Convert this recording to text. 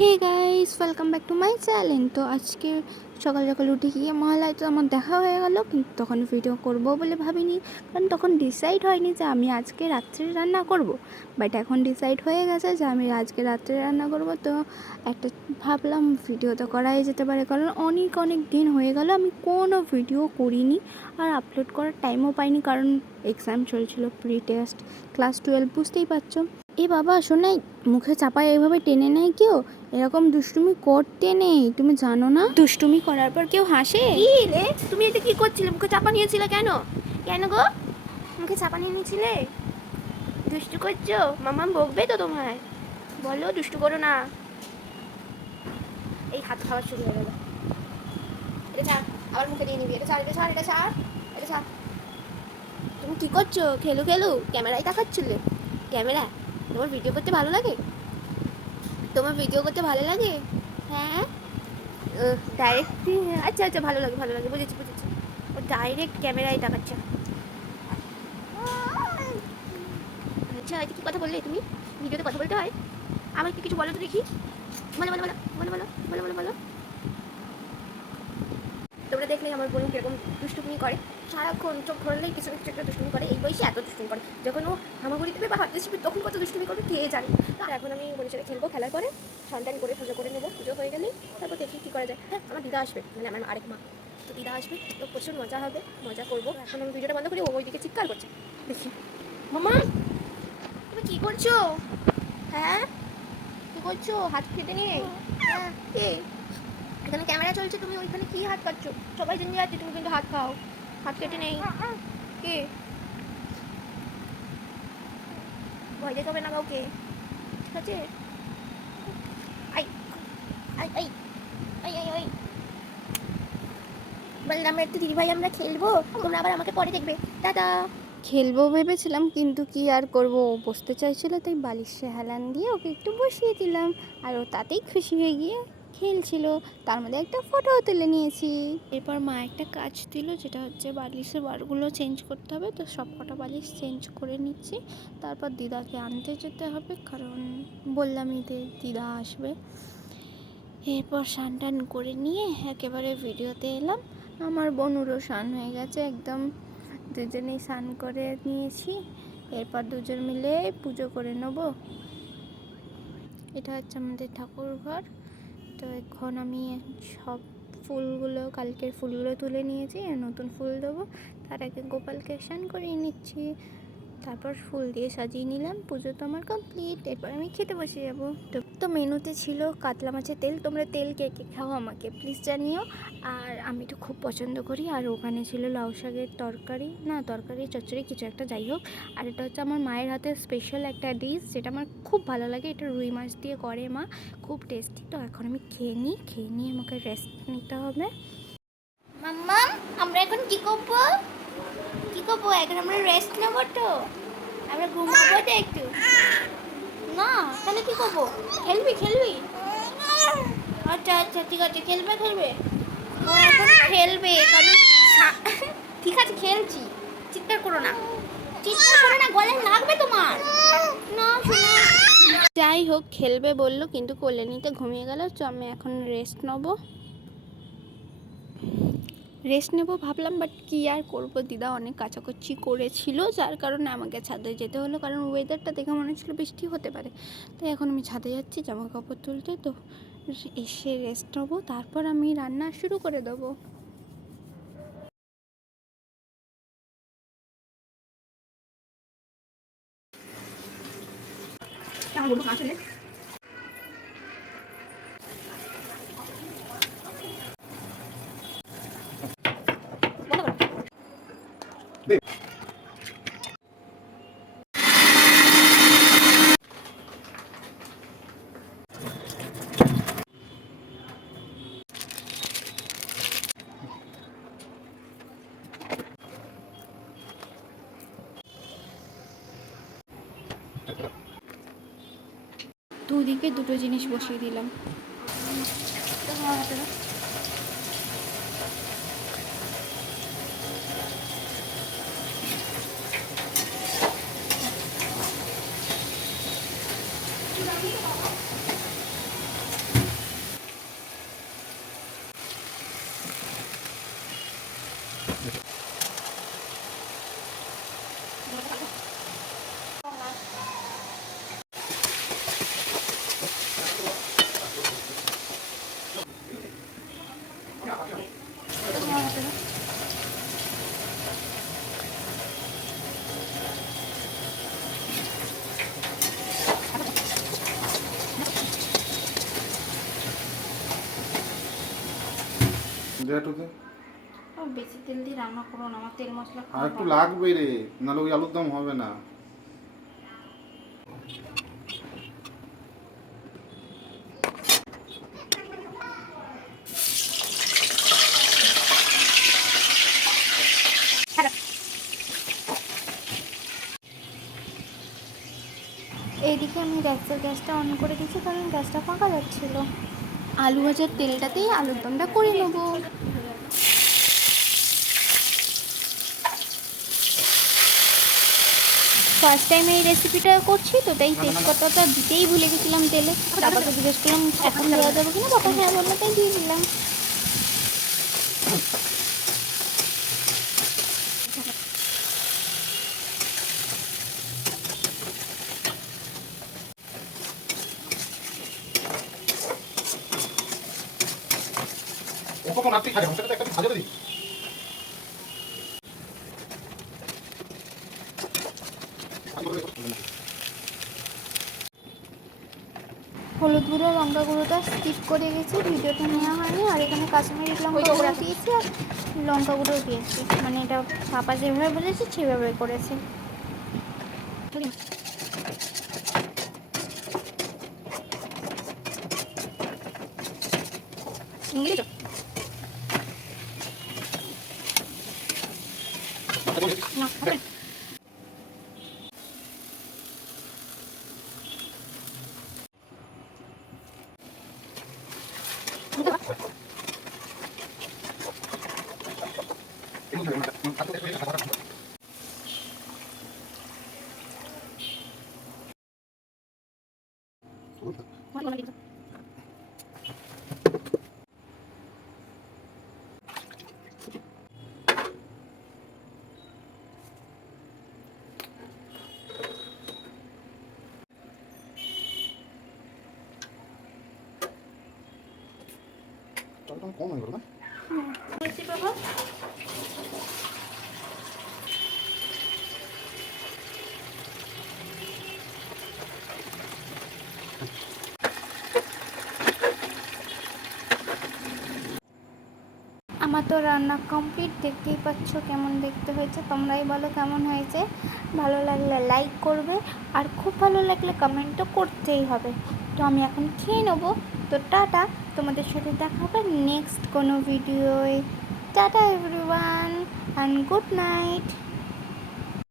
Hey guys, welcome back to my channel. তো আজকে সকাল সকাল উঠে গিয়ে মহালয় তো আমার দেখা হয়ে গেল, কিন্তু তখন ভিডিও করব বলে ভাবিনি, কারণ তখন ডিসাইড হয়নি যে আমি আজকে রাত্রে রান্না করব। বাট এখন ডিসাইড হয়ে গেছে যে আমি আজকে রাত্রে রান্না করব। তো একটা ভাবলাম ভিডিও তো করাই যেতে পারে, কারণ অনেক দিন হয়ে গেল আমি কোনো ভিডিও করিনি আর আপলোড করার টাইমও পাইনি, কারণ এক্সাম চলছিল, প্রি টেস্ট, ক্লাস 12, বুঝতেই পারছো। এ বাবা শোনাই, মুখে চাপায় এইভাবে টেনে নেয় কেউ, এরকম দুষ্টুমি করতে নেই, তুমি জানো না? দুষ্টুমি করার পর কেউ হাসে? কি রে, তুমি এটা কি করছিলে? মুখে চাপা নিয়েছিলে কেন? কেন গো, মুখে চাপা নিয়ে নিয়েছিলে? দুষ্টু করছো? মামা বকবে তো তোমায়, বলো দুষ্টু করো না। এই হাত খাওয়া শুরু হয়ে গেল। এটা ছাড়, আবার মুখে দিয়ে নিবি। এটা ছাড়, এটা ছাড়, এটা ছাড়, এটা ছাড়। তুমি কি করছো? খেলু ক্যামেরায় তাকাচ্ছিলে? ক্যামেরা, তোমার ভিডিও করতে ভালো লাগে? তোমার ভিডিও করতে ভালো লাগে? হ্যাঁ, ডাইরেক্ট, আচ্ছা ভালো লাগে, বুঝেছি। ও ডাইরেক্ট ক্যামেরায় তাকাচ্ছে। আচ্ছা, এটা কি কথা বললে তুমি? ভিডিওতে কথা বলতে হয়? আমাকে কিছু বলো তো দেখি। বলো। তোমরা দেখলেই আমার বোন কিরকম দুষ্টুমি করে, সারাক্ষণ চোখ ধরলেই কিছু একটা দুষ্টুমি করে। এই বয়সে এত দুষ্টুমি করে, যখন ও হামাগুড়ি দেবে বা হাতে শিখবে তখন কত দুষ্টুমি করবে কে জানে। আর এখন আমি বোনের সাথে খেলবো, খেলার পরে স্নান করে পুজো করে নেবো। পুজো হয়ে গেলেই তারপর দেখি কী করা যায়। হ্যাঁ, আমার দিদা আসবে, মানে আমার আরেক মা, তো দিদা আসবে, তো প্রচুর মজা হবে, মজা করবো। এখন আমি ভিডিওটা বন্ধ করি, ও ওইদিকে চিৎকার করছে, দেখি। মামা, তুমি কী করছো? হ্যাঁ, কী করছো? হাত খেতে নেই? হ্যাঁ, কে? এখানে ক্যামেরা চলছে, তুমি ওইখানে কি হাত পাচ্ছ? সবাই জেনে যাচ্ছে তুমি কিন্তু হাত খাও। হাত কেটে নেই। কে? ভয় দেখাবে না কাউকে, ঠিক আছে? I I I I I I বললাম একটু দিদিভাই আমরা খেলবো, তোমরা আবার আমাকে পরে দেখবে। টাটা। খেলবো ভেবেছিলাম, কিন্তু কি আর করব, ও বসতে চাইছিল, তাই বালিশে হেলান দিয়ে ওকে একটু বসিয়ে দিলাম, আর ও তাতেই খুশি হয়ে গিয়ে খেলছিল। তার মধ্যে একটা ফটোও তুলে নিয়েছি। এরপর মা একটা কাজ দিল, যেটা হচ্ছে বালিশের বারগুলো চেঞ্জ করতে হবে, তো সব কটা বালিশ চেঞ্জ করে নিচ্ছি। তারপর দিদাকে আনতে যেতে হবে, কারণ বললামই যে দিদা আসবে। এরপর স্নান টান করে নিয়ে একেবারে ভিডিওতে এলাম। আমার বোনুরও স্নান হয়ে গেছে একদম, দুজনেই স্নান করে নিয়েছি। এরপর দুজন মিলে পুজো করে নেব। এটা হচ্ছে আমাদের ঠাকুর ঘর। তো এখন আমি সব ফুলগুলো, কালকের ফুলগুলো তুলে নিয়েছি, আর নতুন ফুল দেবো। তার আগে গোপালকে স্নান করিয়ে নিচ্ছি, তারপর ফুল দিয়ে সাজিয়ে নিলাম। পুজো তো আমার কমপ্লিট, এরপর আমি খেতে বসে যাবো। তো মেনুতে ছিল কাতলা মাছের তেল। তোমরা তেল কে কে খাও আমাকে প্লিজ জানিও, আর আমি তো খুব পছন্দ করি। আর ওখানে ছিল লাউ শাকের তরকারি, চচ্চড়ি কিছু একটা, যাই হোক। আর এটা হচ্ছে আমার মায়ের হাতে স্পেশাল একটা ডিশ, যেটা আমার খুব ভালো লাগে। এটা রুই মাছ দিয়ে করে মা, খুব টেস্টি। তো এখন আমি খেয়ে নিয়ে আমাকে রেস্ট নিতে হবে। মাম্মা, আমরা এখন কি করবো? এখন আমরা রেস্ট নেবো, তো আমরা ঘুমাবো তো একটু। না, তাহলে কি করবো? খেলবি? আচ্ছা ঠিক আছে, খেলবে। ও এখন খেলবে, কারণ ঠিক আছে খেলছি। চিৎকার করো না, গলায় লাগবে তোমার। না শোনা। যাই হোক, খেলবে বললো, কিন্তু কোলে নিতে ঘুমিয়ে গেল। তো আমি এখন রেস্ট নেবো ভাবলাম, বাট কী আর করবো, দিদা অনেক কাচাকুচি করেছিল, যার কারণে আমাকে ছাদে যেতে হলো, কারণ ওয়েদারটা দেখে মনে হচ্ছিলো বৃষ্টি হতে পারে। তাই এখন আমি ছাদে যাচ্ছি জামা কাপড় তুলতে। তো এসে রেস্ট নেবো, তারপর আমি রান্না শুরু করে দেবো। দুদিকে দুটো জিনিস বসিয়ে দিলাম। দে একটু দে। বেশি তেল দিয়ে রান্না করো না, আমার তেল মশলা আর একটু লাগবে রে, নাহলে ওই আলুর দম হবে না। এইদিকে আমি গ্যাসটা অন করে দিয়েছি, কারণ গ্যাসটা ফাঁকা যাচ্ছিল। আলু ভাজার তেলটাতেই আলুর দমটা করে নেবো। ফার্স্ট টাইম এই রেসিপিটা করছি তো, তাই তেজপাতাটা দিতেই ভুলে গেছিলাম তেলে। বাবাকে জিজ্ঞেস করলাম এখন দেওয়া যাবে কিনা, বাবা হ্যাঁ বললো, তাই দিয়ে দিলাম। ও কখন রাত্রি খাবে, সেটা তো একটা ভাজা দিই। হলুদ গুঁড়ো লঙ্কা গুঁড়োটা স্কিপ করে গেছি, ভিডিওটা নেওয়া হয়নি। আর এখানে কাশ্মীরি লঙ্কা গুঁড়ো দিয়েছি আর লঙ্কা গুঁড়ো দিয়েছি, মানে এটা পাপা যেভাবে বলেছে সেভাবে করেছে। কম হয়ে গেল না? বাবা আমার তো রান্না কমপ্লিট, দেখতেই পাচ্ছ কেমন দেখতে হয়েছে। তোমরাই বলো কেমন হয়েছে। ভালো লাগলে লাইক করবে, আর খুব ভালো লাগলে কমেন্টও করতেই হবে। তো আমি এখন খেয়ে নেবো। তো টাটা, তোমাদের সাথে দেখা হবে নেক্সট কোনো ভিডিওয়। Tata everyone and good night.